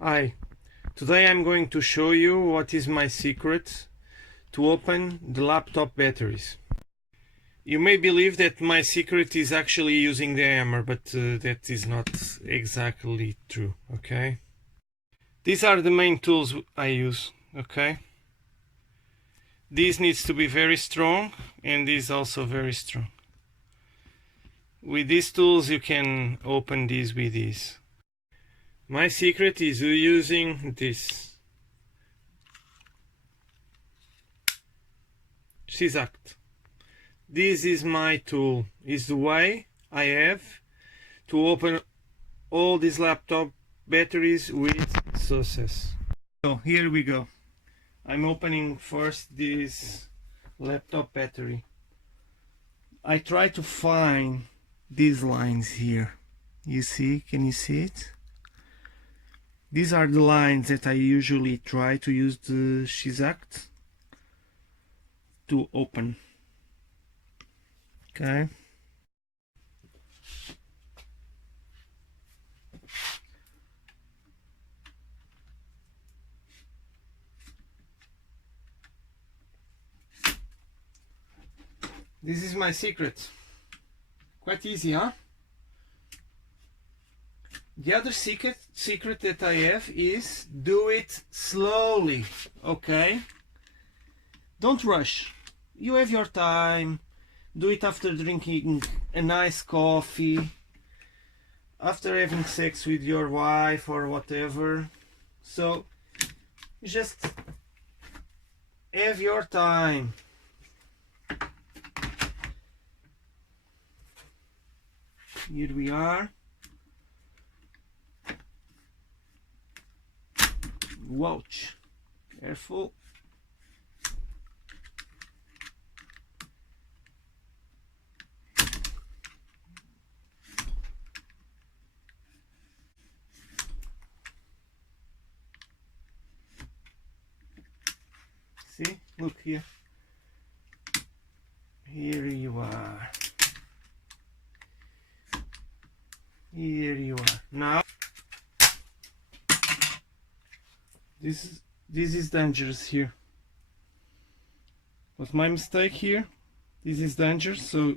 Hi, today I'm going to show you what is my secret to open the laptop batteries. You may believe that my secret is actually using the hammer, but that is not exactly true, okay? These are the main tools I use, okay? This needs to be very strong, and this also very strong. With these tools you can open these with ease. My secret is using this x-acto. This is my tool, is the way I have to open all these laptop batteries with success. So here we go. I'm opening first this laptop battery. I try to find these lines here. You see, can you see it? These are the lines that I usually try to use the x-acto to open. Okay. This is my secret. Quite easy, huh? The other secret that I have is do it slowly, okay? Don't rush. You have your time. Do it after drinking a nice coffee, after having sex with your wife or whatever. So just have your time. Here we are. Watch. Careful. See? Look here. Here you are. Here you are. Now this is dangerous here. Was my mistake here. This is dangerous, so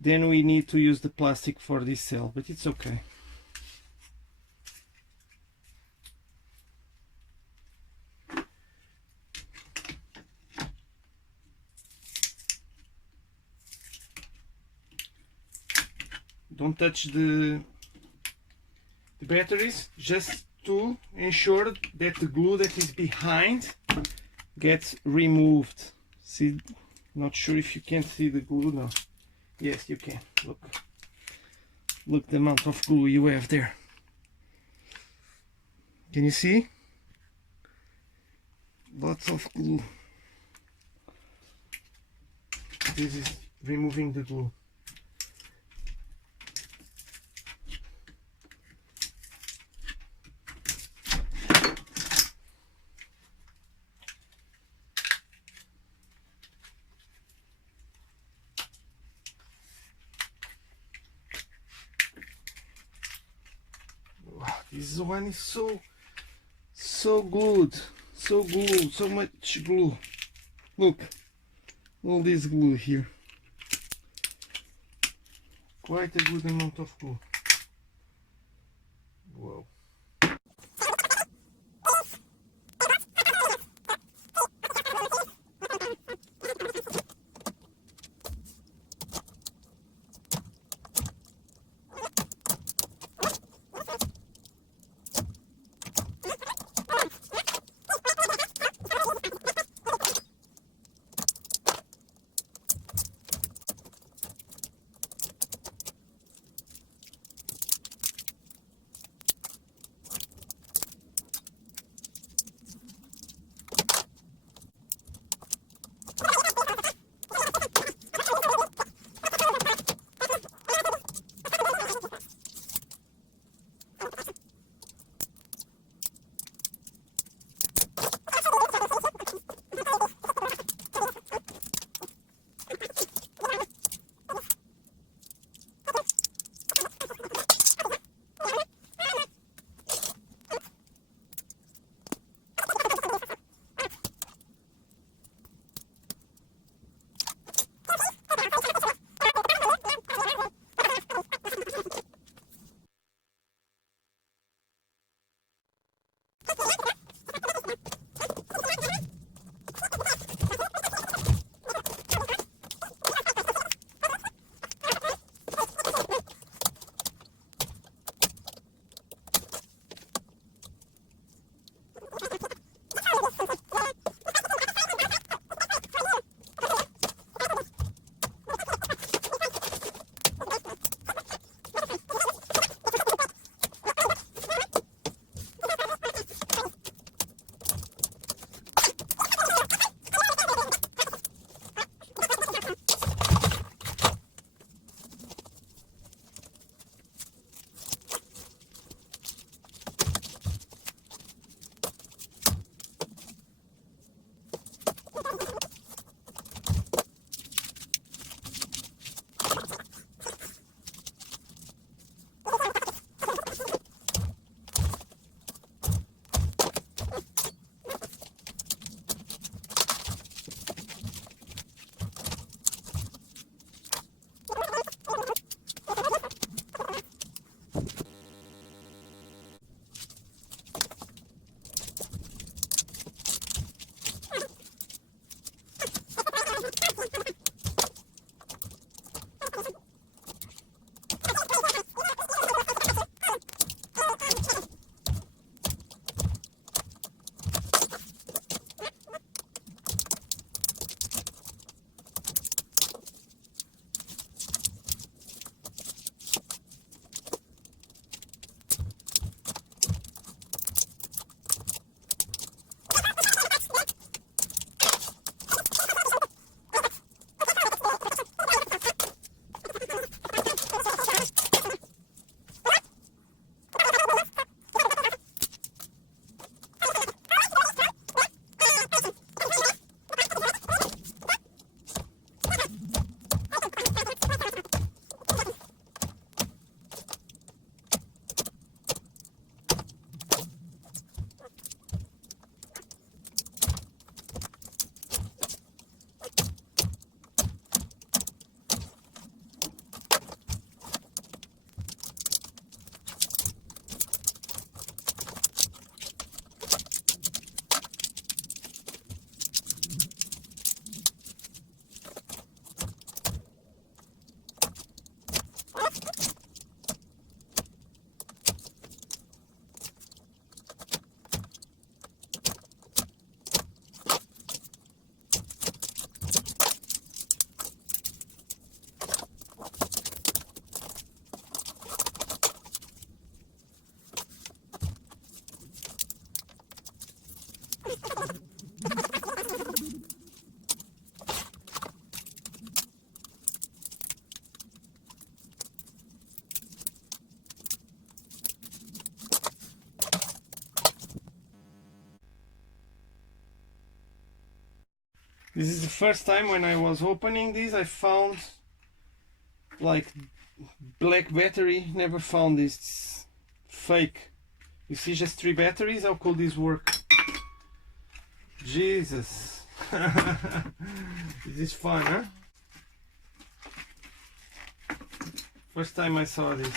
then we need to use the plastic for this cell, but it's okay. Don't touch the batteries, just to ensure that the glue that is behind gets removed. See, not sure if you can see the glue now. Yes, you can. Look the amount of glue you have there. Can you see? Lots of glue. This is removing the glue. This one is so good, so glue, so much glue. Look, all this glue here. Quite a good amount of glue. Whoa. This is the first time when I was opening this I found like black battery. Never found this. It's fake. You see, just 3 batteries. How could this work? Jesus. This is fun, huh? First time I saw this.